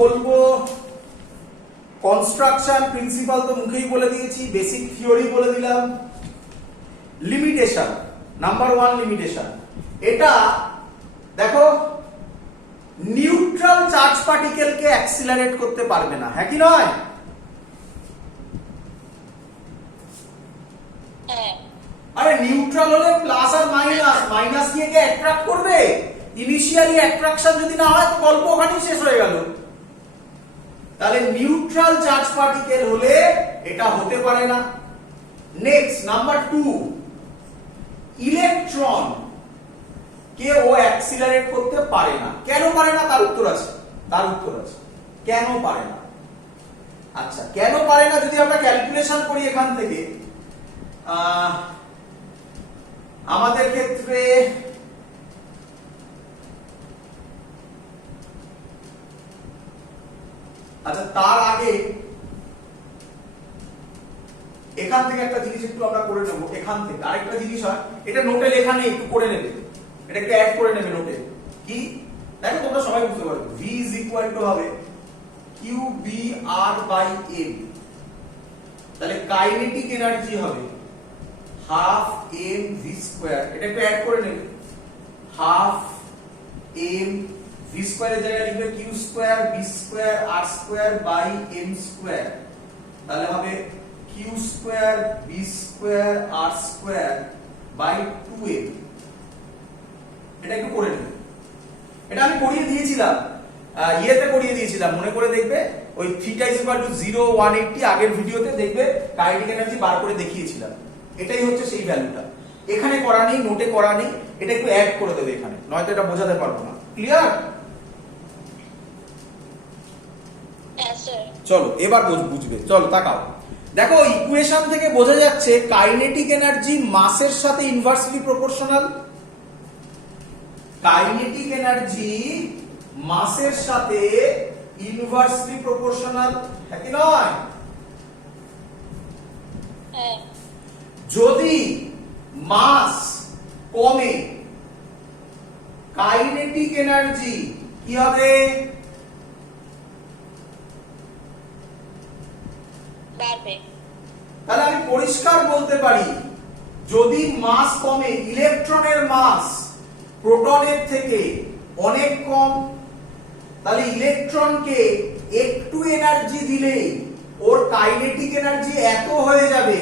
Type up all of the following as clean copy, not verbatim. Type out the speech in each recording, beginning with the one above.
বলবো construction principal তো মুখেই বলে দিয়েছি, বেসিক থিওরি বলে দিলাম। লিমিটেশন, নাম্বার 1 লিমিটেশন, এটা দেখো নিউট্রাল চার্জ পার্টিকেলকে অ্যাক্সিলারেট করতে পারবে না, হ্যাঁ কি নয়? আরে নিউট্রাল হলে প্লাস আর মাইনাস, মাইনাস দিয়ে কে অ্যাট্রাক্ট করবে? ইনিশিয়ালি অ্যাট্রাকশন যদি না হয় তো গল্প ওখানেই শেষ হয়ে গেল। তাহলে নিউট্রাল চার্জ পার্টিকেল হলে এটা হতে পারে না। নেক্সট নাম্বার 2, ইলেকট্রন কে ও অ্যাক্সিলারেট করতে পারে না। কেন পারে না তার উত্তর আছে, কেন পারে না। আচ্ছা কেন পারে না যদি আমরা ক্যালকুলেশন করি এখান থেকে, আমাদের ক্ষেত্রে আচ্ছা তার আগে এখান থেকে একটা জিনিস একটু আমরা করে নেব। এখান থেকে আরেকটা জিনিস হয়, এটা নোটে লেখা নেই, একটু করে নেবে, এটা একটু অ্যাড করে নেবে নোটে। কি দেখো তোমরা সবাই বুঝতে পারবে, v ইজ ইকুয়াল টু হবে qbr/m। তাহলে কাইনেটিক এনার্জি হবে হাফ m v স্কয়ার, এটা একটু অ্যাড করে নেবে, হাফ m v স্কয়ারের জায়গায় লিখবে q square b square r square by m square. তাহলে হবে q square b square r square by 2m। এটা একটু করে নেবে, এটা আমি করিয়ে দিয়েছিলাম, ইয়েতে করিয়ে দিয়েছিলাম, মনে করে দেখবে ওই থিটা ইজ ইকুয়াল টু 0 180 আগের ভিডিওতে দেখবে কাইনেটিক এনার্জি বার করে দেখিয়েছিলাম। এটাই হচ্ছে সেই ভ্যালুটা, এখানে করা নেই, নোটে করা নেই, এটা একটু অ্যাড করে দেবে এখানে, নয়তো এটা বোঝাতে পারবো না। ক্লিয়ার? চলো এবার বুঝবে, চলো তাকাও। দেখো ইকুয়েশন থেকে বোঝা যাচ্ছে কাইনেটিক এনার্জি মাসের সাথে ইনভার্সলি প্রপোর্শনাল। কাইনেটিক এনার্জি মাসের সাথে ইনভার্সলি প্রপোর্শনাল, হ্যাঁ কি নয়? যদি মাস কমে কাইনেটিক এনার্জি কি হবে? বাড়বে। তাহলে আমি পরিষ্কার বলতে পারি, যদি মাস কমে, ইলেকট্রনের মাস প্রোটনের থেকে অনেক কম, তাহলে ইলেকট্রনকে একটু এনার্জি দিলেই ওর কাইনেটিক এনার্জি এত হয়ে যাবে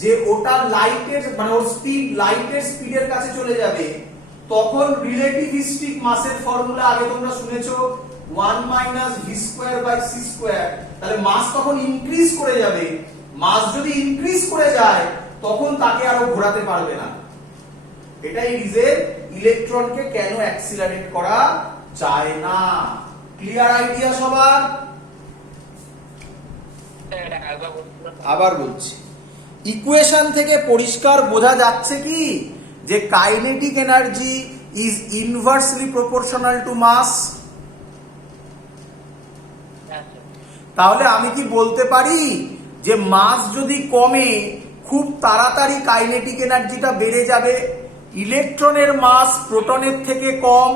যে ওটা লাইটের মানে ওর স্পিড লাইটের স্পিডের কাছে চলে যাবে। তখন রিলেটিভিস্টিক মাসের ফর্মুলা আগে তোমরা শুনেছো 1 - v square by c square. তাহলে মাস তখন ইনক্রিজ করে যাবে, মাস যদি ইনক্রিজ করে যায় তখন তাকে আরো ঘোরাতে পারবে না। এটাই রিজন ইলেকট্রনকে কেন অ্যাক্সিলারেট করা যায় না। ক্লিয়ার আইডিয়া সবার? আবার বলছি, ইকুয়েশন থেকে পরিষ্কার বোঝা যাচ্ছে কি যে kinetic energy is inversely proportional to mass. তাহলে আমি কি বলতে পারি যে মাস যদি কমে খুব তাড়াতাড়ি কাইনেটিক এনার্জিটা বেড়ে যাবে? ইলেকট্রনের মাস প্রোটনের থেকে কম,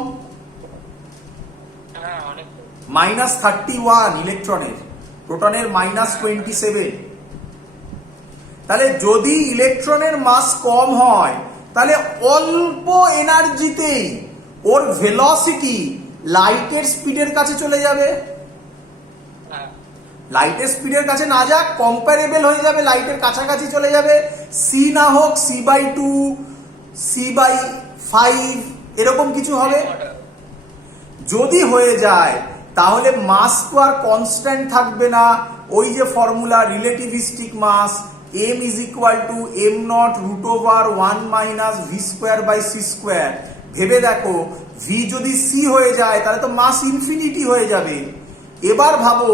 -31 ইলেকট্রনের, প্রোটনের -27। তাহলে যদি ইলেকট্রনের মাস কম হয় তাহলে অল্প এনার্জিতেই ওর ভেলোসিটি লাইটের স্পিডের কাছে চলে যাবে। লাইটের স্পিডের কাছে না যাক, কম্পারেবল হয়ে যাবে, লাইটের কাছাকাছি চলে যাবে। সি না হোক c/2 c/5 এরকম কিছু হবে। যদি হয়ে যায় তাহলে মাস তো আর কনস্ট্যান্ট থাকবে না, ওই যে formula relativistic mass m is equal to m0√1 - v square by c square. ভেবে দেখো, v যদি c হয়ে যায় তাহলে তো মাস ইনফিনিটি হয়ে যাবে। এবার ভাবো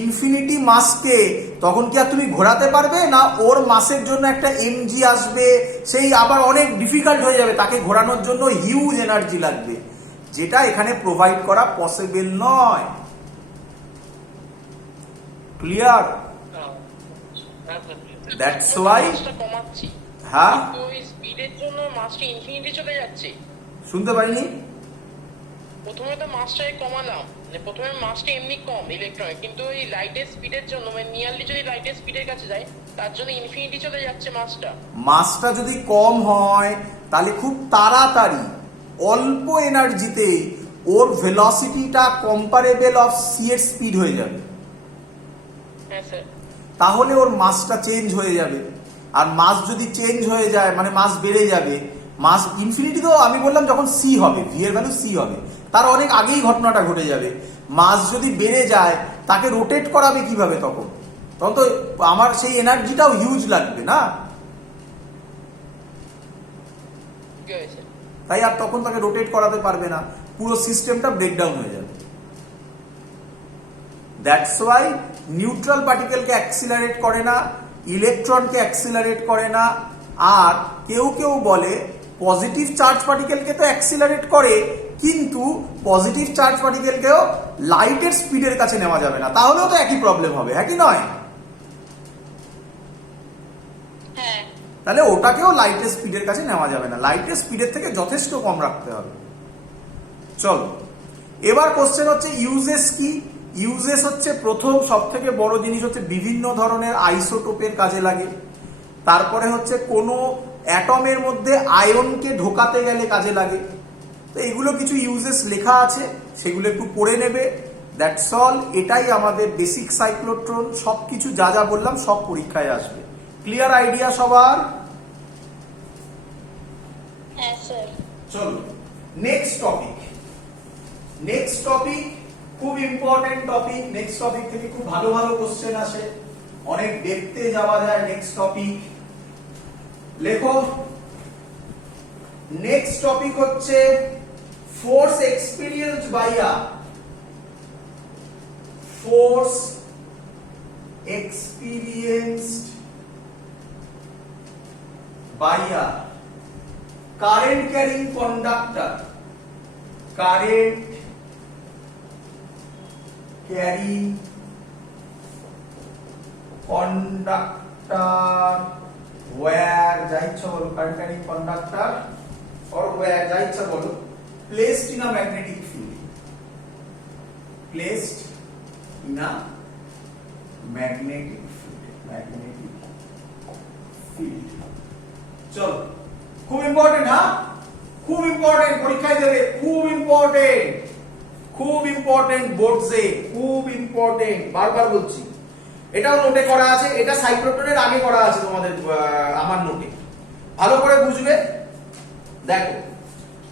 ইনফিনিটি মাসকে তখন কি আর তুমি ঘোরাতে পারবে না? ওর মাসের জন্য একটা mg আসবে, সেই আবার অনেক ডিফিকাল্ট হয়ে যাবে, তাকে ঘোরানোর জন্য হিউজ এনার্জি লাগবে, যেটা এখানে প্রোভাইড করা পসিবল নয়। ক্লিয়ার? দ্যাটস ওয়াই হ্যাঁ স্পিডের জন্য মাসটা ইনফিনিটি চলে যাচ্ছে। শুনতে পাইনি? প্রথমে তো মাসটাকে কমালাম, মানে প্রথমে মাসটা এমনি কম ইলেকট্রনের, কিন্তু ওই লাইটের স্পিডের জন্য মানে নিয়ারলি যদি লাইটের স্পিডের কাছে যায় তার জন্য ইনফিনিটি চলে যাচ্ছে মাসটা। মাসটা যদি কম হয় তাহলে খুব তাড়াতাড়ি অল্প এনার্জিতে ওর ভেলোসিটিটা কম্পারেবল অফ সি এর স্পিড হয়ে যাবে। হ্যাঁ স্যার। তাহলে ওর মাসটা চেঞ্জ হয়ে যাবে। আর মাস যদি চেঞ্জ হয়ে যায় মানে মাস বেড়ে যাবে। মাস ইনফিনিটি তো আমি বললাম যখন সি হবে, ভি এর ভ্যালু সি হবে, তার অনেক আগেই ঘটনাটা ঘটে যাবে। মাস যদি বেড়ে যায় তাকে রোটেট করাবে কিভাবে তখন? তখন তো আমার সেই এনার্জিটাও হিউজ লাগবে না, কি হয়েছে? তাই আর তখন তাকে রোটেট করাতে পারবে না, পুরো সিস্টেমটা ব্রেকডাউন হয়ে যাবে। দ্যাটস ওয়াই নিউট্রাল পার্টিকেলকে অ্যাক্সিলারেট করে না, ইলেকট্রনকে অ্যাক্সিলারেট করে না। আর কেউ কেউ বলে পজিটিভ চার্জ পার্টিকেলকে তো অ্যাক্সিলারেট করে, কিন্তু পজিটিভ চার্জ পার্টিকেলকেও লাইটের স্পিডের কাছে নেওয়া যাবে না, তাহলেও তো একই প্রবলেম হবে, হ্যাঁ কি নয়? হ্যাঁ। তাহলে ওটাকেও লাইটের স্পিডের কাছে নেওয়া যাবে না, লাইটের স্পিডের থেকে যথেষ্ট কম রাখতে হবে। চলো এবার কোশ্চেন হচ্ছে ইউজেস কি? ইউজেস হচ্ছে প্রথম সব থেকে বড় জিনিস হচ্ছে বিভিন্ন ধরনের আইসোটোপের কাজে লাগে। তারপরে হচ্ছে কোনো অ্যাটমের মধ্যে আয়নকে ঢোকাতে গেলে কাজে লাগে। তো এগুলো কিছু ইউজেস লেখা আছে, সেগুলো একটু পড়ে নেবে। That's all. এটাই আমাদের বেসিক সাইক্লোট্রন। সবকিছু যা যা বললাম সব পরীক্ষায় আসবে। ক্লিয়ার আইডিয়া সবার? হ্যাঁ স্যার। চলো নেক্সট টপিক। নেক্সট টপিক খুব ইম্পর্টেন্ট টপিক। নেক্সট টপিক থেকে খুব ভালো ভালো কোশ্চেন আসে, অনেক দেখতে যাওয়া যায়। নেক্সট টপিক লেখো। নেক্সট টপিক হচ্ছে force experienced by a force experienced by a current carrying conductor. Current carrying conductor wire, যা ইচ্ছা বলো, current carrying conductor or wire, যা ইচ্ছা বলো, placed in a magnetic field. Placed in a magnetic field. Magnetic field. চলো খুব important, হ্যাঁ খুব ইম্পর্টেন্ট, পরীক্ষায় দেবে, খুব ইম্পর্টেন্ট, খুব ইম্পর্টেন্ট, বোর্ডসে খুব ইম্পর্টেন্ট, বারবার বলছি। এটাও নোটে করা আছে, এটা সাইক্লোট্রনের আগে করা আছে তোমাদের আমার নোটে, ভালো করে বুঝবে। দেখো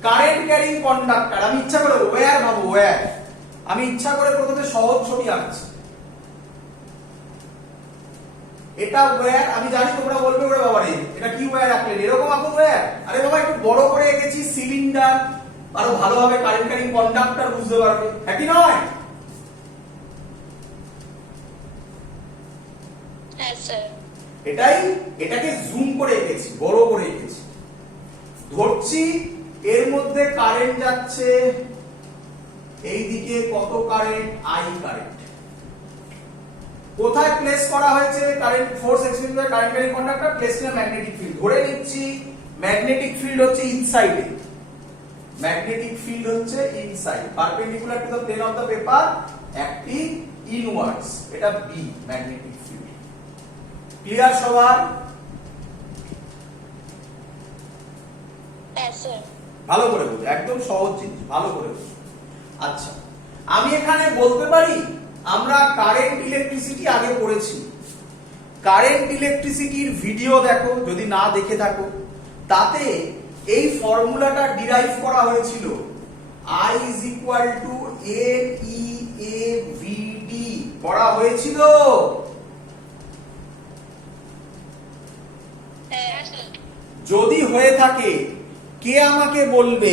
কারেন্ট ক্যারিং কন্ডাক্টর, আমি ইচ্ছা করে ওয়্যার ভাবো, ওয়্যার, আমি ইচ্ছা করে প্রথমে সহজ ছবি আঁকছি। এটা ওয়্যার, আমি জানি তোমরা বলবে ওরে বাবা রে এটা কি ওয়্যার আঁকলেন, এরকম আঁকো ওয়্যার। আরে বাবা একটু বড় করে এঁকেছি সিলিন্ডার, আরো ভালোভাবে কারেন্ট ক্যারিং কন্ডাক্টর বুঝতে পারবে, হ্যাঁ কি নয়? হ্যাঁ স্যার। এটাকে জুম করে এঁকেছি, বড় করে এঁকেছি। ধরছি এর মধ্যে কারেন্ট যাচ্ছে, এইদিকে কত কারেন্ট? I current. কোথায় প্লেস করা হয়েছে current? Force experienced by current carrying conductor placed in a magnetic field. ধরে নিচ্ছি ম্যাগনেটিক ফিল্ড হচ্ছে ইনসাইডে, ম্যাগনেটিক ফিল্ড হচ্ছে inside, perpendicular to the plane of the paper, acting inwards, এটা বি ম্যাগনেটিক ফিল্ড। ক্লিয়ার সবার? হ্যাঁ স্যার। ভালো করে বুঝো, একদম সহজ জিনিস, ভালো করে বুঝো। আচ্ছা আমি এখানে বলতে পারি, আমরা কারেন্ট ইলেকট্রিসিটি আগে পড়েছি, কারেন্ট ইলেকট্রিসিটির ভিডিও দেখো যদি না দেখে থাকো, তাতে এই ফর্মুলাটা ডিরাইভ করা হয়েছিল, I is equal to NEAVD করা হয়েছিল। যদি হয়ে থাকে কে আমাকে বলবে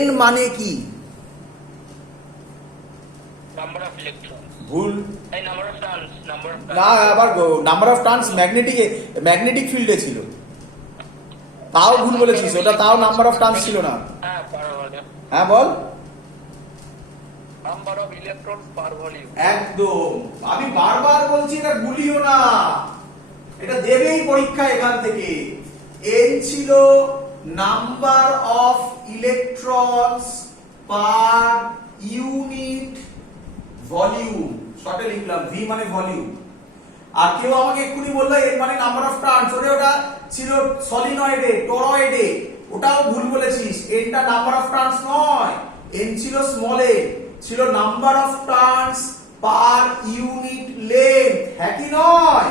N মানে কি? Number of electron. ভুল। এই number of turns, number of না, আবার নাম্বার অফ টার্নস ম্যাগনেটিক ফিল্ডে ছিল, তাও ভুল বলেছিস, ওটা তাও নাম্বার অফ টার্নস ছিল না। হ্যাঁ পার ভলিউম। হ্যাঁ বল। Number of electrons per volume. একদম, আমি বারবার বলছি এটা ভুলিও না, এটা দেবেই পরীক্ষা এখান থেকে। N ছিল number of electrons per unit volume, শর্টে লিখলাম ভি মানে ভলিউম। আর কেউ আমাকে এক্ষুনি বললো এর মানে নাম্বার অফ টার্নস, ওটা ছিল সলিনয়েডে, টরয়েডে, ওটাও ভুল বলেছিস। এনটা নাম্বার অফ টার্নস নয়, এন ছিল স্মল এ, ছিল number of turns per unit length, হ্যাঁ কি নয়?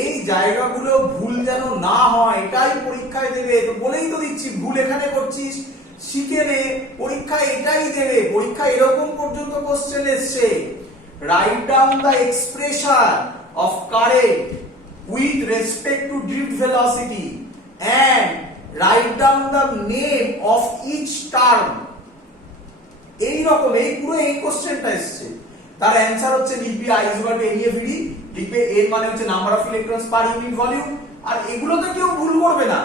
এই জায়গাগুলো ভুল যেন না হয় এটাই পরীক্ষায় দেবে, তো বলেই তো দিচ্ছি ভুল এখানে করছিস শিখে নে, পরীক্ষায় এটাই দেবে। পরীক্ষা এরকম পর্যন্ত কোশ্চেন এসছে, write down the expression of current with respect to drift velocity and write down the name of each term. এই রকম এই পুরো এই কোশ্চেনটা এসছে, তার অ্যানসার হচ্ছে লিখবি I is equal to NEFD, লিখবে এর মানে হচ্ছে number of electrons per unit volume. আর এগুলোতে কেউ ভুল করবে না।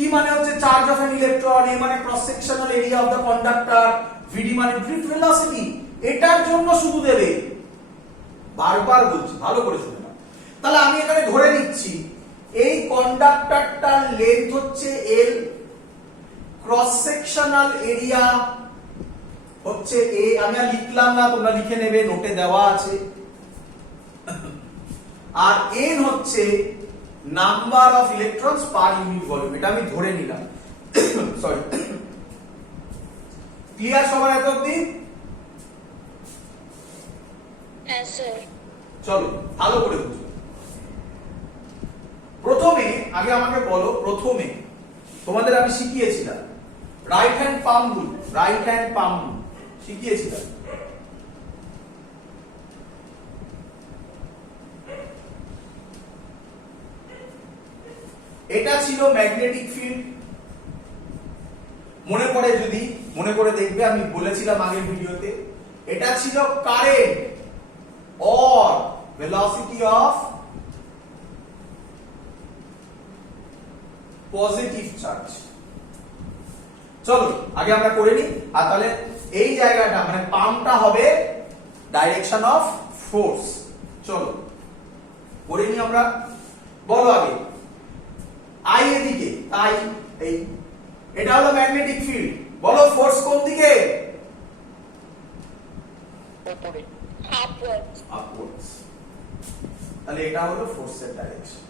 E মানে হচ্ছে charge of an electron, A মানে cross sectional area of the conductor, VD মানে ড্রিফট ভেলোসিটি, এটার জন্য শুধু দেবে। বারবার বলছি, ভালো করে শুনে নাও। তাহলে আমি এখানে ধরে নিচ্ছি এই কন্ডাক্টরটার লেন্থ হচ্ছে L, ক্রস সেকশনাল এরিয়া হচ্ছে A, আমি আর লিখলাম না, তোমরা লিখে নেবে, নোটে দেওয়া আছে। আর n হচ্ছে number of electrons per unit volume, এটা আমি ধরে নিলাম। সরি, ক্লিয়ার সবার এত অবধি? হ্যাঁ স্যার। চলো ভালো করে বুঝো। প্রথমে আগে আমাকে বলো, প্রথমে তোমাদের আমি শিখিয়েছিলাম রাইট হ্যান্ড পাম্প রুল, রাইট হ্যান্ড পাম্প শিখিয়েছিলাম। এটা ছিল ম্যাগনেটিক ফিল্ড, মনে পড়ে যদি, মনে করে দেখবে আমি বলেছিলাম আগের ভিডিওতে, এটা ছিল current or velocity of positive charge. চলো আগে আমরা করে নিই। আর তাহলে এই জায়গাটা মানে পাম্পটা হবে ডাইরেকশন অফ ফোর্স। চলো করে নিই আমরা। বলো আগে আই এদিকে, তাই এই এটা হলো ম্যাগনেটিক ফিল্ড, বলো ফোর্স কোন দিকে? উপরে। আপওয়ার্ডস। আপওয়ার্ডস। তাহলে এটা হলো ফোর্সের ডাইরেকশন।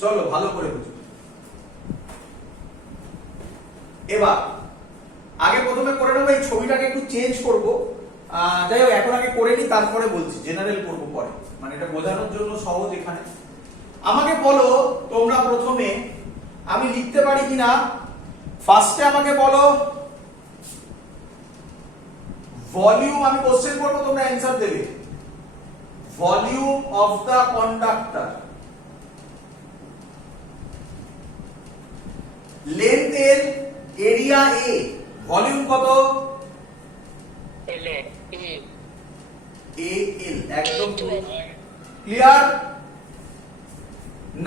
চলো ভালো করে বুঝো। এবার আগে প্রথমে করে নেবো, এই ছবিটাকে একটু চেঞ্জ করব। যাই হোক এখন আগে করে নি, তারপরে বলছি, জেনারেল করব পরে, মানে এটা বোঝানোর জন্য সহজ। এখানে আমাকে বলো তোমরা প্রথমে, আমি লিখতে পারি কিনা, ফার্স্টে আমাকে বলো ভলিউম, আমি কোশ্চেন করবো তোমরা অ্যানসার দেবে। Volume of the conductor, length L, area A, volume কত? L AL, একদম clear.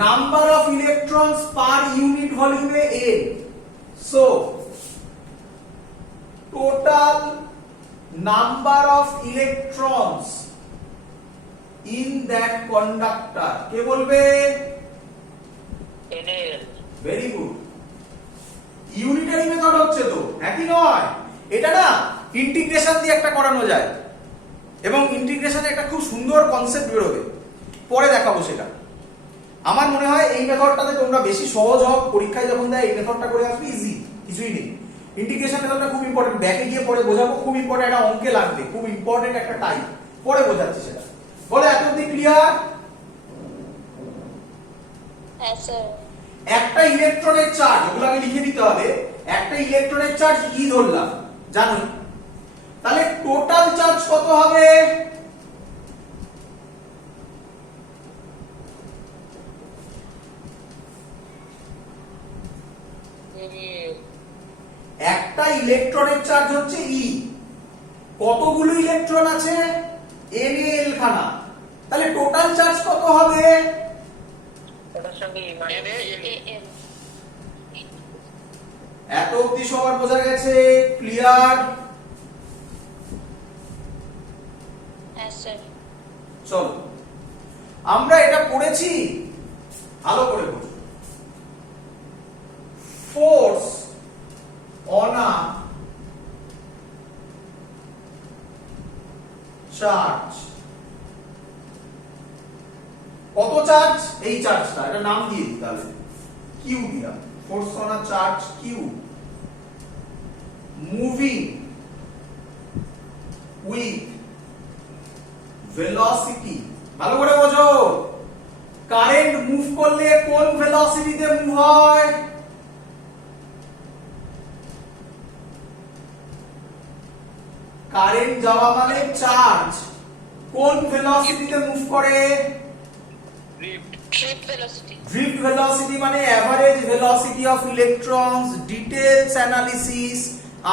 Number of electrons per unit ভলিউমে N, so total number of electrons in that conductor কে বলবে? NL। Very good. Unitary method হচ্ছে তো, একই নয়। এটা না ইন্টিগ্রেশন দিয়ে একটা করানো যায়, এবং ইন্টিগ্রেশনে একটা খুব সুন্দর কনসেপ্ট বেরোবে, পরে দেখাবো সেটা। আমার মনে হয় এই মেথডটাতে তোমরা বেশি সহজ হোক, পরীক্ষায় যখন দেয় এই মেথডটা করে আসবে, ইজি, কিছুই নেই। ইন্টিগ্রেশন মেথডটা খুব ইম্পর্টেন্ট, ব্যাকে গিয়ে পরে বোঝাবো, খুব ইম্পর্টেন্ট, একটা অঙ্কে লাগবে, খুব ইম্পর্টেন্ট একটা টাইপ, পরে বোঝাচ্ছি সেটা। বলে এত অবধি ক্লিয়ার? হ্যাঁ স্যার। একটা ইলেকট্রনের চার্জ, ওগুলো আগে লিখে দিতে হবে, একটা ইলেকট্রনের চার্জ ই ধরলাম, জানো? তাহলে টোটাল চার্জ কত হবে? একটা ইলেকট্রনের চার্জ হচ্ছে ই, কতগুলো ইলেকট্রন আছে? NaL খানা, তাহলে টোটাল চার্জ কত হবে? ওটার সঙ্গে AL। এত অবধি সবার বোঝা গেছে? ক্লিয়ার? হ্যাঁ স্যার। চলো আমরা এটা পড়েছি, ভালো করে বুঝো। ফোর্স on a charge, কত চার্জ? এই চার্জটা, এটা নাম দিয়ে দিই তাহলে কিউ দিলাম, force on a charge Q moving with velocity. ভালো করে বোঝো, কারেন্ট মুভ করলে কোন ভেলোসিটিতে মুভ হয়? কারেন্ট যাওয়া মানে চার্জ, কোন ভেলোসিটিতে মুভ করে? Drift velocity. ড্রিফট ভেলোসিটি মানে average velocity of electrons. Details analysis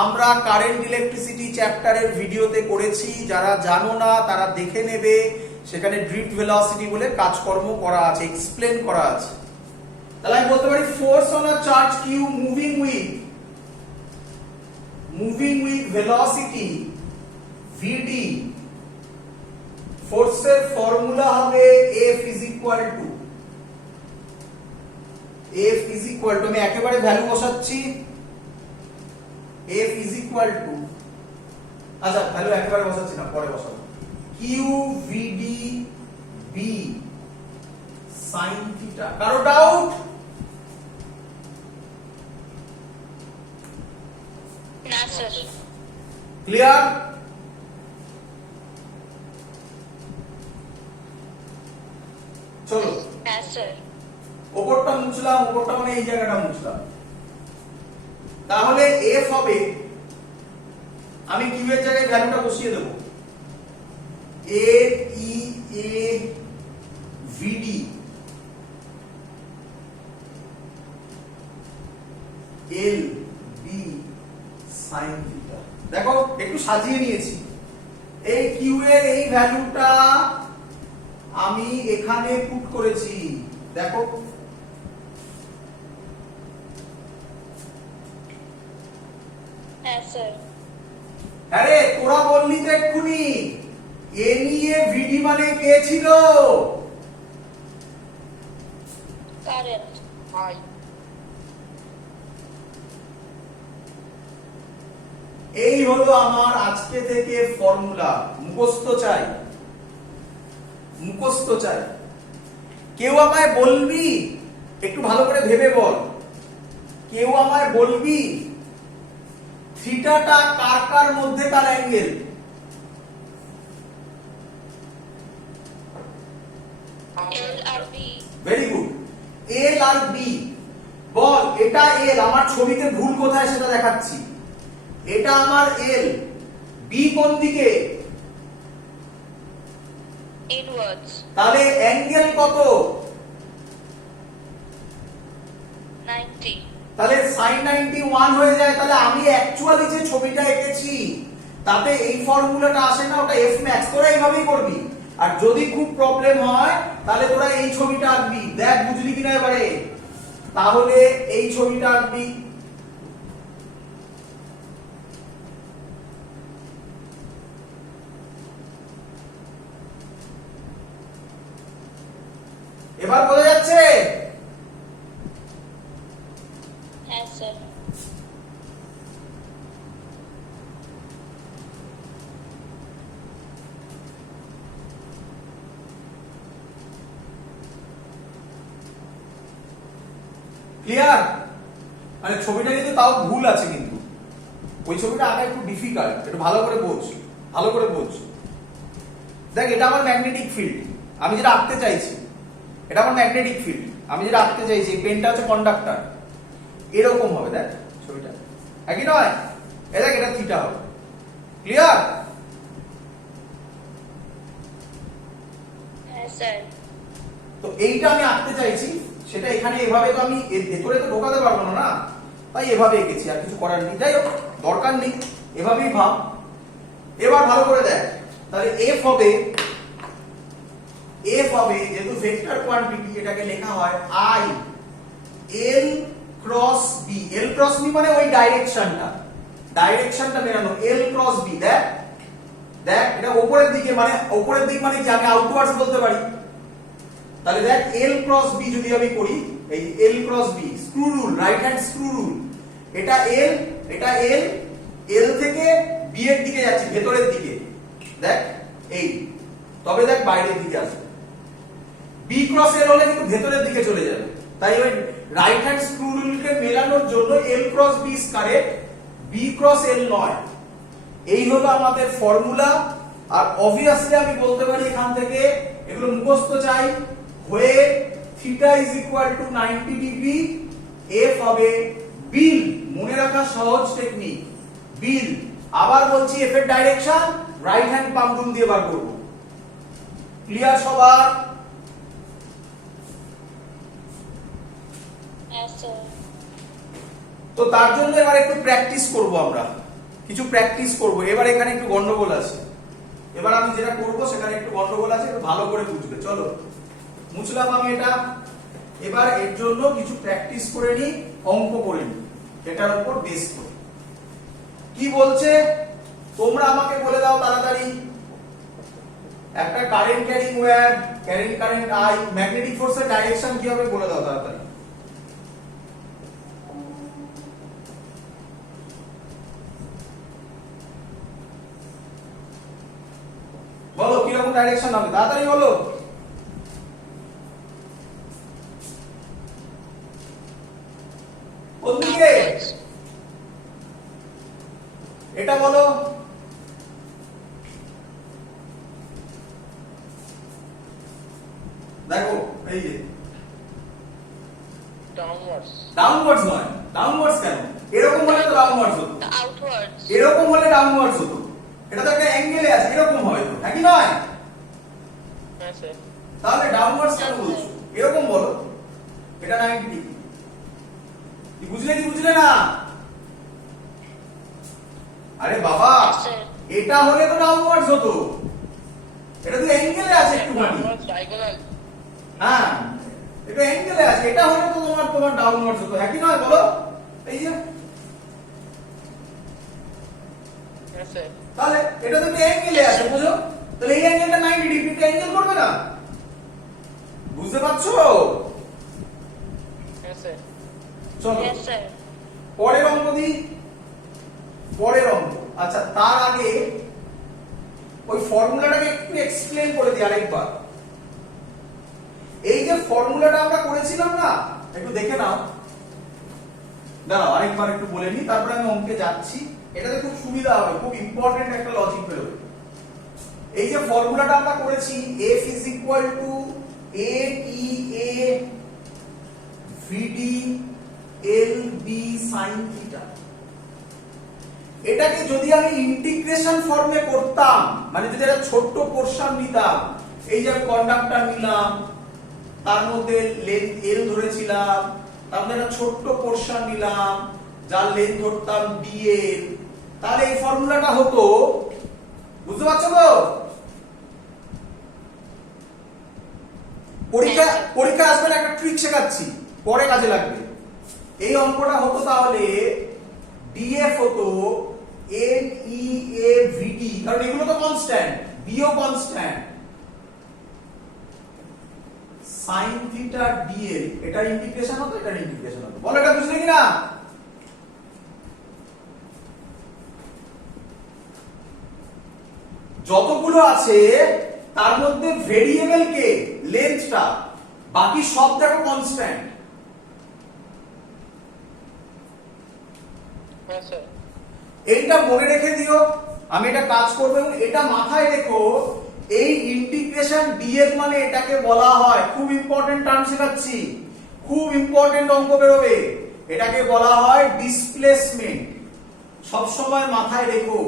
আমরা কারেন্ট ইলেকট্রিসিটি চ্যাপ্টারের ভিডিওতে করেছি, যারা জানো না তারা দেখে নেবে, সেখানে ড্রিফট ভেলোসিটি বলে কাজকর্ম করা আছে, এক্সপ্লেন করা আছে। তাহলে আমি বলতে পারি force on a charge Q moving with velocity V D. ফোর্সের ফর্মুলা হবে F is equal to আমি একেবারে ভ্যালু বসাচ্ছি, F is equal to, আচ্ছা ভ্যালু একেবারে বসাচ্ছি না, পরে বসাবো, Q VD B sin theta. কারো ডাউট? না স্যার। ক্লিয়ার? চলো হ্যাঁ স্যার। ওপরটা মুছলাম, ওপরটা মানে এই জায়গাটা মুছলাম। তাহলে F হবে, আমি কিউ এর জায়গায় ভ্যালুটা বসিয়ে দেব, A E A VD L B sin theta. দেখো একটু সাজিয়ে নিয়েছি, এই কিউ এর এই ভ্যালুটা আমি এখানে পুট করেছি, দেখো হ্যাঁ স্যার। আরে তোরা বললি তো এক্ষুনি এ নিয়ে ভিডি মানে কে ছিল? কারেন্ট। হাই এই হলো আমার আজকে থেকে ফর্মুলা। মুখস্থ চাই, মুখস্থ চাই। কেউ আমায় বলবি, একটু ভালো করে ভেবে বল, কেউ আমায় বলবি থিটাটা কার কার মধ্যেকার অ্যাঙ্গেল? এল আর বি। ভেরি গুড, এল আর বি। বল এটা এল, আমার ছবিতে ভুল কোথায় সেটা দেখাচ্ছি, এটা আমার এল, বি কোন দিকে? ইনওয়ার্ডস। তাহলে অ্যাঙ্গেল কত? 90। তাহলে sin 91 হয়ে যায়। তাহলে আমি অ্যাকচুয়ালি যে ছবিটা এঁকেছি তাতে এই ফর্মুলাটা আসে না, ওটা এফ ম্যাক্স। তোরা এইভাবেই করবি, আর যদি খুব প্রবলেম হয় তাহলে তোরা এই ছবিটা আঁকবি। দেখ বুঝলি কিনা এবারে? তাহলে এই ছবিটা আঁকবি, এবার বোঝা যাচ্ছে? হ্যাঁ স্যার। ক্লিয়ার? মানে ছবিটা কিন্তু তাও ভুল আছে, কিন্তু ওই ছবিটা আঁকা একটু ডিফিকাল্ট, একটু ভালো করে বোঝ, ভালো করে বোঝ। দেখ এটা আমার ম্যাগনেটিক ফিল্ড, আমি যেটা আঁকতে চাইছি এটা আমার ম্যাগনেটিক ফিল্ড, আমি যেটা আঁকতে চাইছি পেনটা হচ্ছে কন্ডাক্টর, এরকম হবে। দেখ ছবিটা একই নয়? এ দেখ এটা থিটা হবে। ক্লিয়ার? হ্যাঁ স্যার। তো এইটা আমি আঁকতে চাইছি, সেটা এখানে এভাবে তো আমি ভেতরে তো ঢোকাতে পারবো না, তাই এভাবে এঁকেছি, আর কিছু করার নেই। যাই হোক, দরকার নেই, এভাবেই ভাব। এবার ভালো করে দেখ, তাহলে এফ হবে যেহেতু ভেক্টর কোয়ান্টিটি, এটাকে লেখা হয় I L cross B. L cross B মানে ওই ডাইরেকশনটা মেলানো, এল ক্রস বি। দেখ দেখ এটা উপরের দিকে, মানে উপরের দিক মানে কি, আমি আউটওয়ার্ডস বলতে পারি। তাহলে দেখ এল ক্রস বি যদি আমি করি, এই L cross B screw rule, right hand screw rule, এটা এল, এটা এল, এল থেকে বি এর দিকে যাচ্ছে, ভেতরের দিকে দেখ এই, তবে দেখ বাইরের দিকে আসবে। বি ক্রস এল হলে কিন্তু ভেতরের দিকে চলে যাবে, তাই ওই রাইট হ্যান্ড স্ক্রু রুলকে মেলানোর জন্য L cross B is correct, B cross L নয়। এই হলো আমাদের ফর্মুলা। আর অবভিয়াসলি আমি বলতে পারি এখান থেকে, এগুলো মুখস্থ চাই, হয়ে theta is equal two 90 degree, F হবে বিল, মনে রাখা সহজ টেকনিক, বিল। আবার বলছি এফ এর direction right hand pump room দিয়ে বার করব। ক্লিয়ার সবার? Yes, sir. তো তার জন্য এবার একটু প্র্যাকটিস করব, আমরা কিছু প্র্যাকটিস করব। এবার এখানে একটু গন্ডগোল আছে, এবার আমি যেটা করব সেখানে একটু গন্ডগোল আছে, একটু ভালো করে বুঝবে। চলো মুছলাম আমি এটা। এবার এর জন্য কিছু প্র্যাকটিস করে নি, অঙ্ক করে নি, এটার উপর বেস করে। কি বলছে তোমরা আমাকে বলে দাও তাড়াতাড়ি। একটা current carrying wire, carrying current I, magnetic ফোর্সের ডাইরেকশন কি হবে বলে দাও তাড়াতাড়ি। বলো কিরকম ডাইরেকশন হবে, তাড়াতাড়ি বলো। কোন দিকে? এটা বলো। দেখো এই যে ডাউনওয়ার্ডস। ডাউনওয়ার্ডস নয়, ডাউনওয়ার্ডস কেন? এরকম হলে তো ডাউনওয়ার্ডস হতো, Outwards. এরকম হলে ডাউনওয়ার্ডস হতো। এটা তো একটা অ্যাঙ্গেলে আছে, এরকম হবে তো, নাকি নয়? হ্যাঁ স্যার। তাহলে ডাউনওয়ার্ডস কেন বলছো? এরকম বলো, এটা 90 ডিগ্রি। কি বুঝলে কি বুঝলে না? আরে বাবা, Yes, sir. এটা হলে তো ডাউনওয়ার্ডস হতো, এটা তো অ্যাঙ্গেলে আছে একটুখানি। Downwards diagonal. হ্যাঁ, এটা অ্যাঙ্গেলে আছে, এটা হলে তো তোমার ডাউনওয়ার্ডস হতো, একই নয় বলো? এই যে হ্যাঁ স্যার। তাহলে এটা তো অ্যাঙ্গেলে আছে, বুঝো? তাহলে এই অ্যাঙ্গেলটা 90 ডিগ্রি, অ্যাঙ্গেল করবে না? বুঝতে পারছো? হ্যাঁ স্যার। চলো Yes, sir. পরের অঙ্ক দিই, পরের অঙ্ক। আচ্ছা তার আগে ওই ফর্মুলাটাকে একটু এক্সপ্লেন করে দিই আরেকবার। এই যে ফর্মুলাটা আমরা করেছিলাম না, একটু দেখে নাও। দাঁড়াও আরেকবার একটু বলে নিই, তারপরে আমি অঙ্কে যাচ্ছি। এটাতে খুব সুবিধা হবে, খুব ইম্পর্টেন্ট একটা লজিক বেরোবে। এই যে ফর্মুলাটা আমরা করেছি, F is equal to AEA VD LB sin theta। এটাকে যদি আমি ইন্টিগ্রেশন ফর্মে করতাম, মানে যদি একটা ছোট্ট পোরশন নিতাম, এই যে আমি কন্ডাক্টর নিলাম, তার মধ্যে লেন্থ L ধরেছিলাম, তার মধ্যে একটা ছোট্ট পোরশন নিলাম যার লেন্থ ধরতাম DL, তাহলে এই ফর্মুলাটা হতো, বুঝতে পারছো তো? পরীক্ষা আসবে না, একটা ট্রিক শেখাচ্ছি, পরে কাজে লাগবে। এই অঙ্কটা হতো তাহলে DF হতো NEA VD, কারণ এগুলো তো কনস্ট্যান্ট, B ও কনস্ট্যান্ট, sin theta DL, এটার ইন্টিগ্রেশন হতো, এটার ইন্টিগ্রেশন হতো। বলো এটা বুঝলে কিনা? যতগুলো আছে তার মধ্যে ভেরিয়েবল কে? লেন্থটা, বাকি সব দেখো কনস্ট্যান্ট। হ্যাঁ স্যার। এইটা মনে রেখে দিও, আমি এটা কাজ করব এবং এটা মাথায় রেখো। এই ইন্টিগ্রেশন ডিএল মানে এটাকে বলা হয়, খুব ইম্পর্টেন্ট টার্ম শেখাচ্ছি, খুব ইম্পর্টেন্ট অঙ্ক বেরোবে, এটাকে বলা হয় ডিসপ্লেসমেন্ট। সব সময় মাথায় রেখো,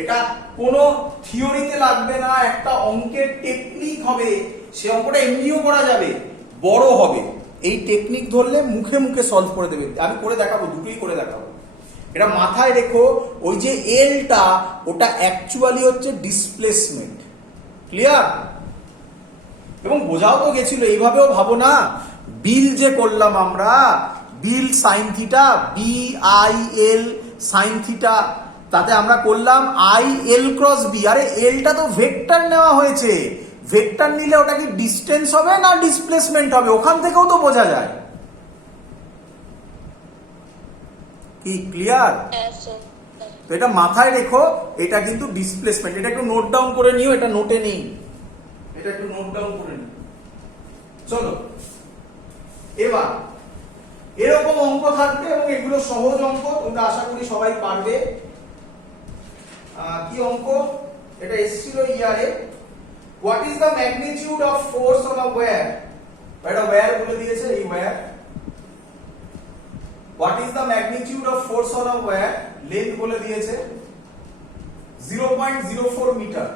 এটা কোনো থিওরিতে লাগবে না, একটা অঙ্কের টেকনিক হবে। সে অঙ্কটা এমনিও করা যাবে, বড় হবে। এই টেকনিক ধরলে মুখে মুখে সলভ করে দেবে, আমি করে দেখাবো, দুটোই করে দেখাবো। এটা মাথায় রেখো, ওই যে এলটা ওটা অ্যাকচুয়ালি হচ্ছে ডিসপ্লেসমেন্ট। ক্লিয়ার? এবং বোঝাও তো গেছিল, এইভাবেও ভাবো না, বিল যে করলাম আমরা, BIL sine theta, BIL sine theta, তাতে আমরা করলাম IL ক্রস বি। আরে এলটা তো ভেক্টর নেওয়া হয়েছে, ভেক্টর নিলে ওটা কি ডিসটেন্স হবে না ডিসপ্লেসমেন্ট হবে, ওখান থেকেও তো বোঝা যায়। কি ক্লিয়ার? Yes, sir. তো এটা মাথায় রেখো, এটা কিন্তু ডিসপ্লেসমেন্ট। এটা একটু নোট ডাউন করে নিও, এটা নোটে নেই, এটা একটু নোট ডাউন করে নিও। চলো এবার এরকম অঙ্ক থাকবে এবং এগুলো সহজ অঙ্ক, তোমরা আশা করি সবাই পারবে। কি অঙ্ক এটা এসেছিল ইয়ারে? What is the magnitude of force on a wire? এটা ওয়্যার বলে দিয়েছে, এই wire. What is the magnitude of force on a wire? Length বলে দিয়েছে 0.04 মিটার।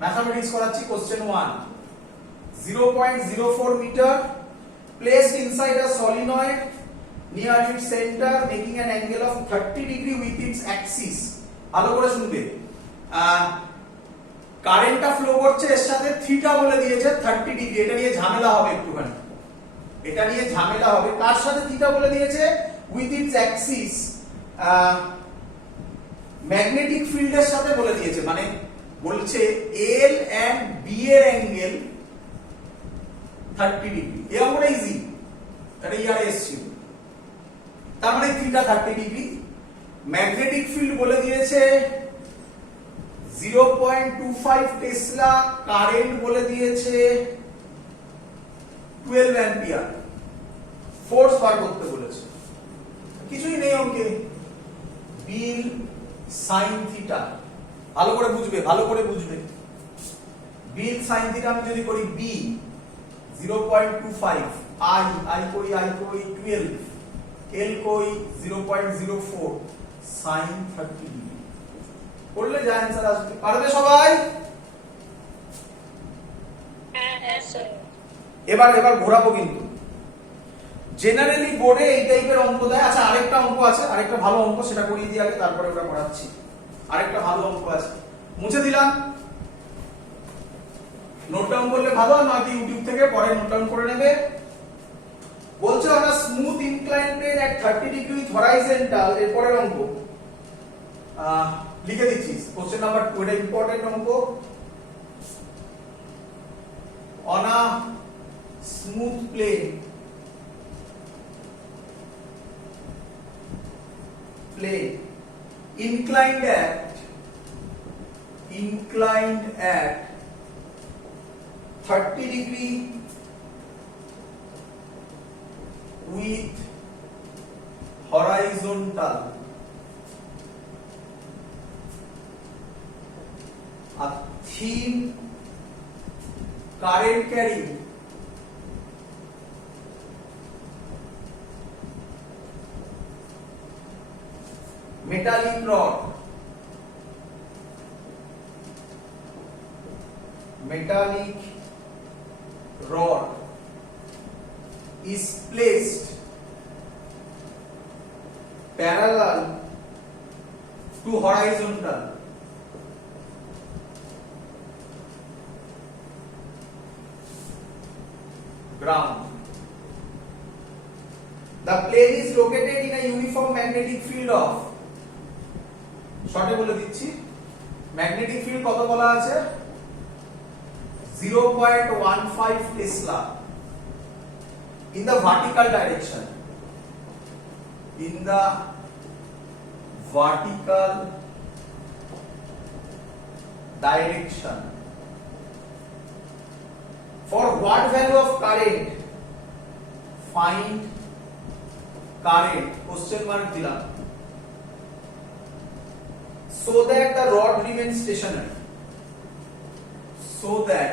ম্যাথমেটিক্স করাচ্ছি, question 1। 0.04 meter placed inside a solenoid near its center making an angle of 30 degree with its axis। ভালো করে শুনবে, কারেন্টটা ফ্লো করছে, এর সাথে থিটা বলে দিয়েছে 30 ডিগ্রি। এটা নিয়ে ঝামেলা হবে একটুখানি, এটা নিয়ে ঝামেলা হবে। কার সাথে থিটা বলে দিয়েছে? উইথ ইটস অ্যাক্সিস, ম্যাগনেটিক ফিল্ডের সাথে বলে দিয়েছে। মানে বলছে এল এন্ড বি এর অ্যাঙ্গেল 30 ডিগ্রি। এই অঙ্কটা ইজি, এটা ইয়ারে এসেছিল। তার মানে থিটা 30 ডিগ্রি। ম্যাগনেটিক ফিল্ড বলে দিয়েছে 0.25 টেসলা, কারেন্ট বলে দিয়েছে 12 অ্যাম্পিয়ার, ফোর্স বার করতে বলেছে। কিছুই নেই অঙ্কে, বিল সাইন থিটা। ভালো করে বুঝবে, ভালো করে বুঝবে। বিল সাইন থিটা আমি যদি করি বি 0.25, আই কই 12, এল কই 0.04, সাইন 30 ডিগ্রি। করলে যা অ্যান্সার আসবে। পারবে সবাই? Yes, sir. এবার ঘোরাবো কিন্তু। জেনারেলি বোর্ডে এই টাইপের অঙ্ক দেয়। আচ্ছা আরেকটা অঙ্ক আছে, আরেকটা ভালো অঙ্ক, সেটা করিয়ে দিয়ে আগে তারপরে ওটা করাচ্ছি। আরেকটা ভালো অঙ্ক আছে, মুছে দিলাম। নোট ডাউন করলে ভালো, আর নয়তো ইউটিউব থেকে পরে নোট ডাউন করে নেবে। বলছে on a smooth inclined plane at 30 degree with horizontal, এর পরের অঙ্ক লিখে দিচ্ছি, কোশ্চেন নাম্বার 2। এটা ইম্পর্টেন্ট অঙ্ক। On a smooth plane inclined at 30 degree with horizontal, a thin current carrying metallic rod is placed parallel to horizontal ground. The plane is located in a uniform magnetic field of, শর্টে বলে দিচ্ছি, magnetic field কত বলা আছে? 0.15 Tesla in the vertical direction, in the vertical direction. For what value of current? Find current, question mark দিলাম, so that the rod remains stationary, so that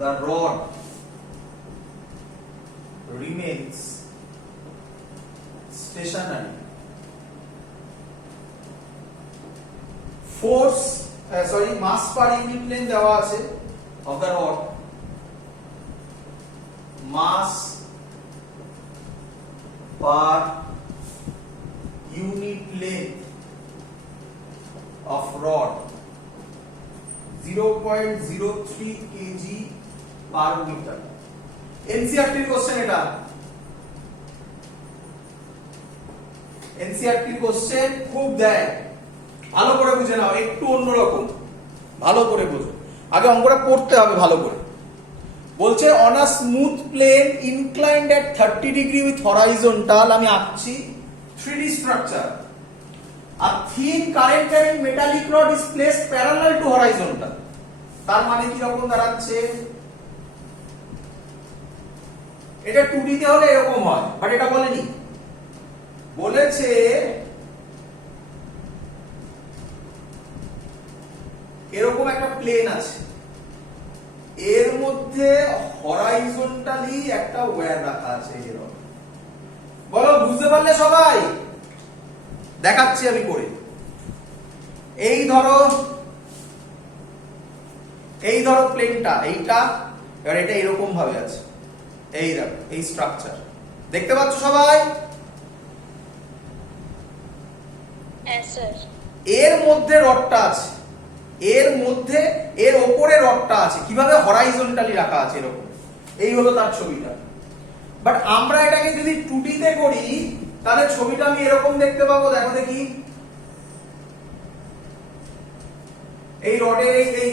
the rod remains stationary. Force, mass per unit length দেওয়া আছে of the rod, mass per unit length of rod 0.03 kg per meter। NCERT question, এটা NCERT question খুব দেয়, ভালো করে বুঝে নাও, একটু অন্যরকম, ভালো করে বুঝো। আগে অঙ্কটা পড়তে হবে ভালো করে। বলছে on a smooth plane inclined at 30 degree with horizontal, আমি আঁকছি 3D স্ট্রাকচার। আর thin current carrying metallic rod is placed parallel to horizontal. তার মানে কি রকম দাঁড়াচ্ছে? এটা 2D তে হলে এরকম হয়, বাট এটা বলেনি। বলেছে এরকম একটা প্লেন আছে, এর মধ্যে হরাইজন্টালি একটা ওয়্যার রাখা আছে এরকম। বলো বুঝতে পারলে সবাই? দেখাচ্ছি আমি করে। এই ধরো প্লেনটা এইটা, এবার এটা এরকম ভাবে আছে, এই দেখো এই স্ট্রাকচার দেখতে পাচ্ছ সবাই? Yes, sir. এর মধ্যে রডটা আছে, এর মধ্যে এর ওপরে রডটা আছে, কিভাবে হরাইজন্টালি রাখা আছে এরকম। এই হলো তার ছবিটা। বাট আমরা এটাকে যদি 2D তে করি তাহলে ছবিটা আমি এরকম দেখতে পাবো। দেখো দেখি, এই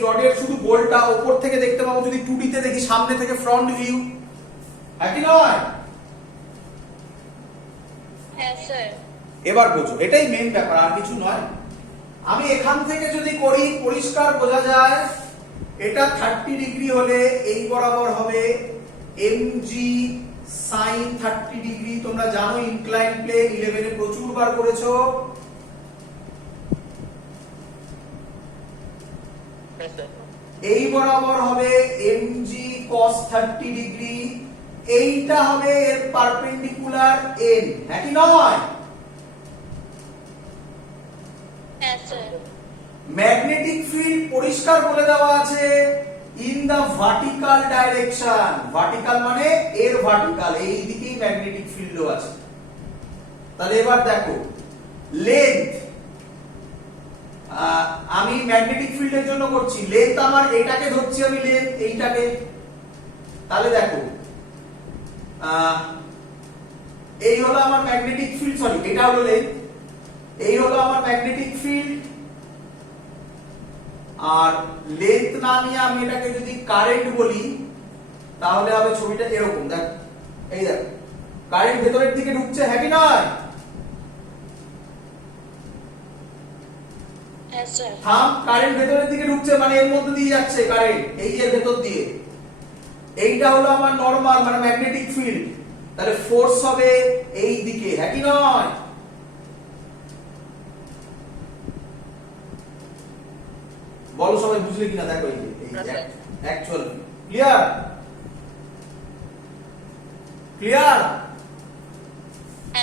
রডের শুধু গোলটা উপর থেকে দেখতে পাবো যদি 2D তে দেখি, সামনে থেকে ফ্রন্ট ভিউ, একই নয়? Yes, sir. এবার বোঝো, এটাই মেইন ব্যাপার, আর কিছু নয়। আমি এখান থেকে যদি করি পরিষ্কার বোঝা যায়, এটা 30 ডিগ্রি হলে এই বরাবর হবে mg sin 30 ডিগ্রি। তোমরা জানো ইনক্লাইন প্লেন 11 এ প্রচুর বার করেছো। হ্যাঁ স্যার। এই বরাবর হবে mg cos 30 ডিগ্রি। এইটা হবে এর পারপেন্ডিকুলার n, নাকি নয়? Yes, sir. ম্যাগনেটিক ফিল্ড পরিষ্কার বলে দেওয়া আছে in the vertical direction. Vertical মানে এর ভার্টিক্যাল, এই দিকেই ম্যাগনেটিক ফিল্ডও আছে। তাহলে এবার দেখো লেন্থ, আমি ম্যাগনেটিক ফিল্ডের জন্য করছি, লেন্থ আমার এটাকে ধরছি আমি, লেন্থ এইটাকে। তাহলে দেখো এই হলো আমার ম্যাগনেটিক ফিল্ড, সরি এটা হলো লেন্থ, এই হলো আমার ম্যাগনেটিক ফিল্ড। আর লেন্থ না নিয়ে আমি এটাকে যদি কারেন্ট বলি তাহলে হবে ছবিটা এরকম। দেখ এই দেখ, কারেন্ট ভেতরের দিকে ঢুকছে, হ্যাঁ কি নয়? Yes, sir. থাম, কারেন্ট ভেতরের দিকে ঢুকছে মানে এর মধ্যে দিয়ে যাচ্ছে কারেন্ট, এই এর ভেতর দিয়ে। এইটা হলো আমার নরমাল মানে ম্যাগনেটিক ফিল্ড, তাহলে ফোর্স হবে এই দিকে, হ্যাঁ কি নয়? বলো সবাই বুঝলে কিনা? দেখো এই অ্যাকচুয়াল ক্লিয়ার?